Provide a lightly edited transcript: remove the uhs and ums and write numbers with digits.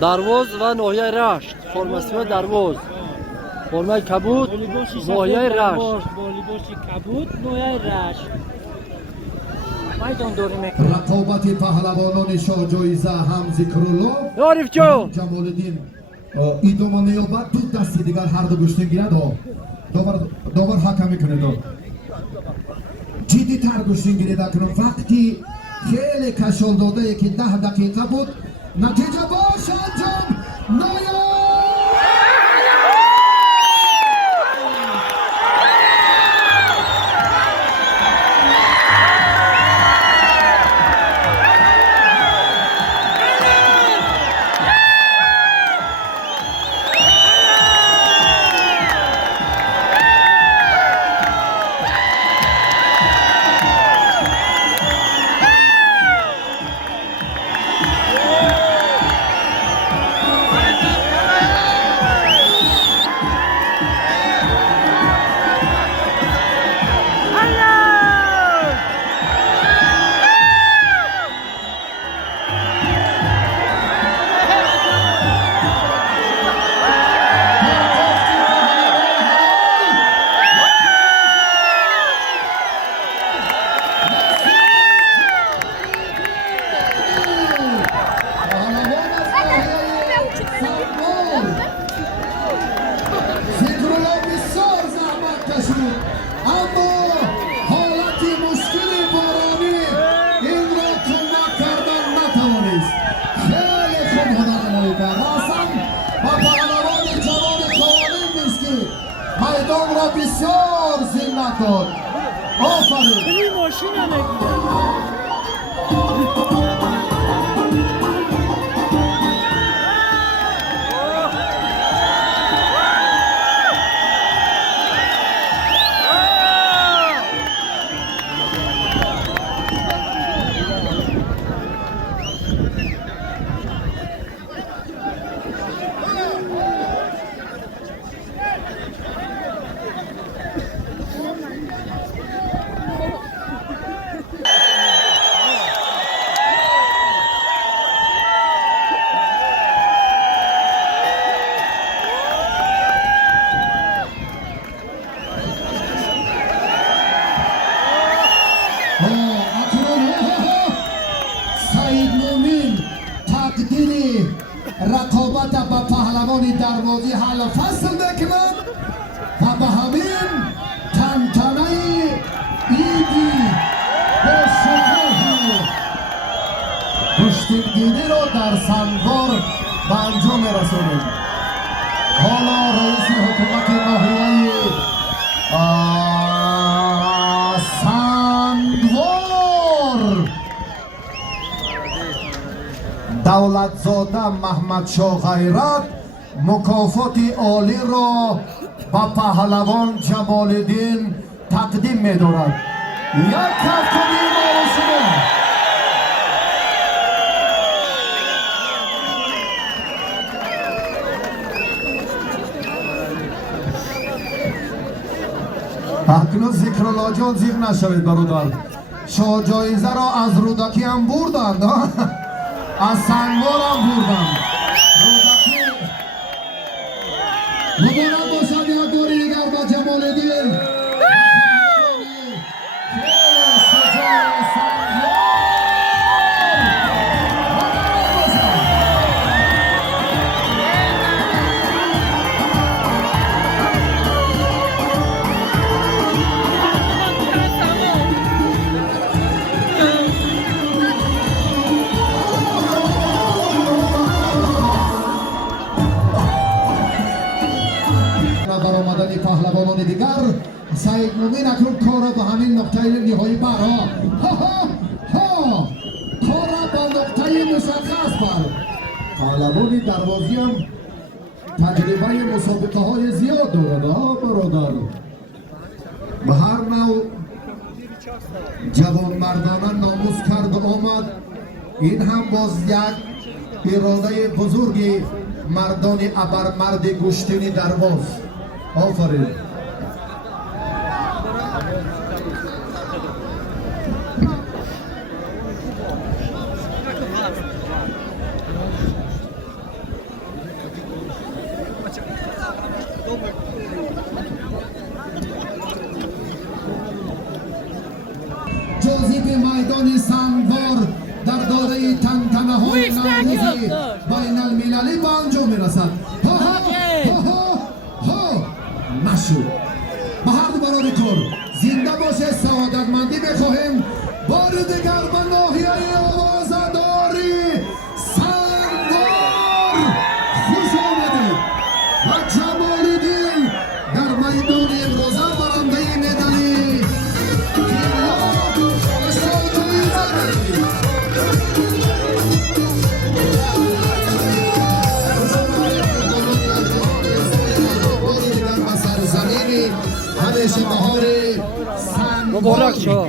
دروازه و ناحیه رشت فرماسیون دروازه فرمای کبود ناحیه رشت والیبال کبود ناحیه رشت میدان دوری میکنه. رقابت پهلوانان شاه جایزه هم ذکرالله عارف جان جمال‌الدین ادامه می‌یابد. دو دستی دیگر هر دو گشتن گیرد. داور حکم میکنه. جدی تر گشتن گیرد کنم. وقتی خیلی کشال داده که 10 دقیقه بود نتیجه باش انجام نیاد. میدان را بسیار زینت داد. آفرین. این ماشین هم نگیره. رقابت با پهلوان دروازی حل فصل بکنند و به همین تنتنه ایدی با شکوه کشتیگیری را در سنگار به انجام رسانید. حالا رئیس حکومت ناحیه سندوار دولتزاده محمد شاه غیرت مکافات عالی را به پهلوان جمال‌الدین تقدیم می‌دارد. یک کف‌کوبی برای شما. اکنون ذکرالله جان زیر نشوید برادر. شاه جایزه را از رودکی هم بردند. از سنگار هم بردند. رودکی مبارک باشد. یک بار دیگر با جمال‌الدین پهلوانان دیگر سعید مومین اکنون کار را به همین نقطه نهایی برها کار را به نقطه مشخص بر پهلوان دروازی هم تجربه مسابقه های زیاد دارد. برادر به هر نوع جوان مردانه ناموس کرد آمد. این هم باز یک اراده بزرگی مردان ابرمرد گشتینی درواز. آفرین. میدان سنگوار در دوره تنتنه های نوروزی بین المللی به انجام میرسد. ها ها ها ها نشد. به هر دو برادر کن زنده باشه، سعادتمندی بخواهیم. بار دیگر به ناحیه آوازداری سنگوار خوش آمدید و جمال دل در میدان امروزه برنده مدالی اشتاقی زدید. بار دیگر به سرزمین همیشه بهار مبارک سنگوار.